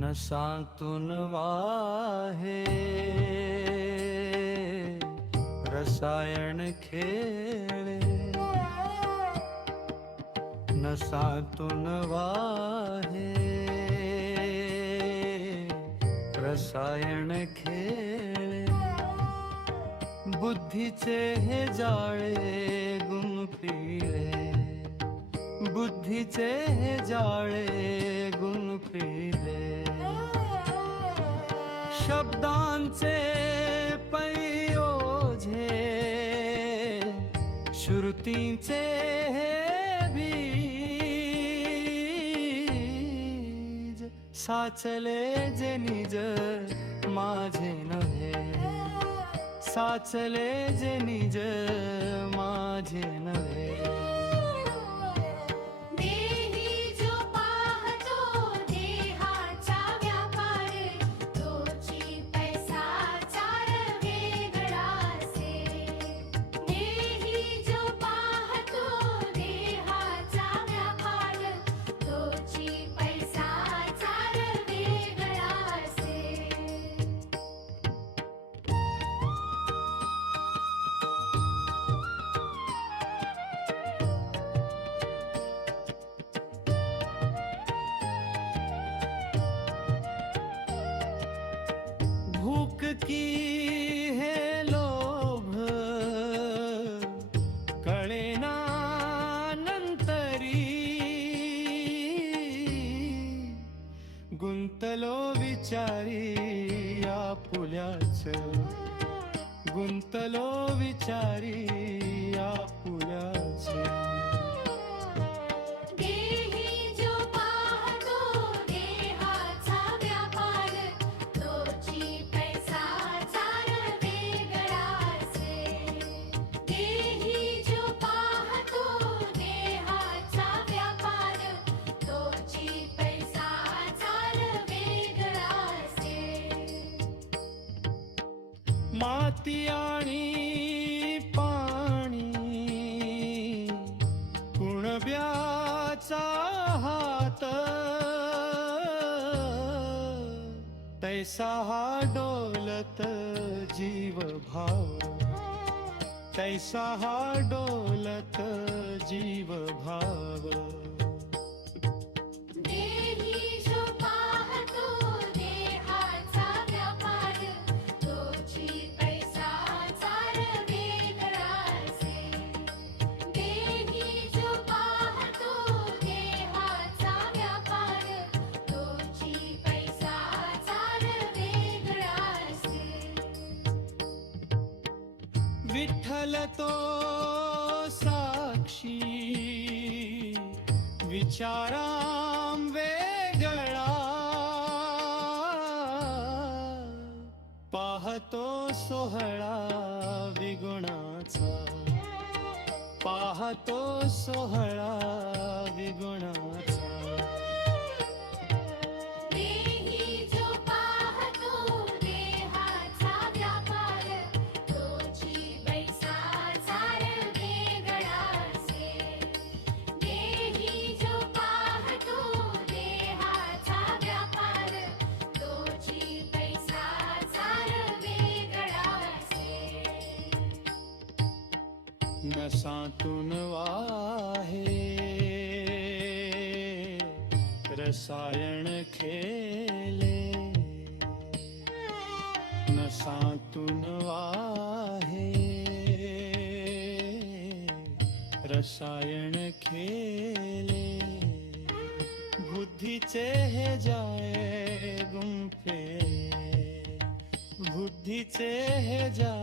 नसातून वाहे रसायन खेळे, नसातून वाहे रसायन खेळे, बुद्धीचे हे जाळे गुंफिले, बुद्धीचे हे जाळे गुंफिले, शब्दांचे पै ओझे, श्रुतींचे हे बीज, साचले जे निज माझे नव्हे, साचले जे निज माझे नव्हे. भूक की हे लोभ कळेना नंतरी, गुंतलो विचारी या पुल्याच, गुंतलो विचारी या पुल्याच. माती आणि पाणी कुणब्याचा हात, तैसा हा डोलत जीव भाव, तैसा हा डोलत जीव भाव. विठ्ठल तो साक्षी विचाराम वेगळा, पाहतो सोहळा विगुणाचा, पाहतो सोहळा विगुणाचा. नसातून वाहे रसायन खेले, नसातून वाहे रसायन खेले, बुद्धीचे हे जाळे गुंफे, बुद्धीचे हे जाळे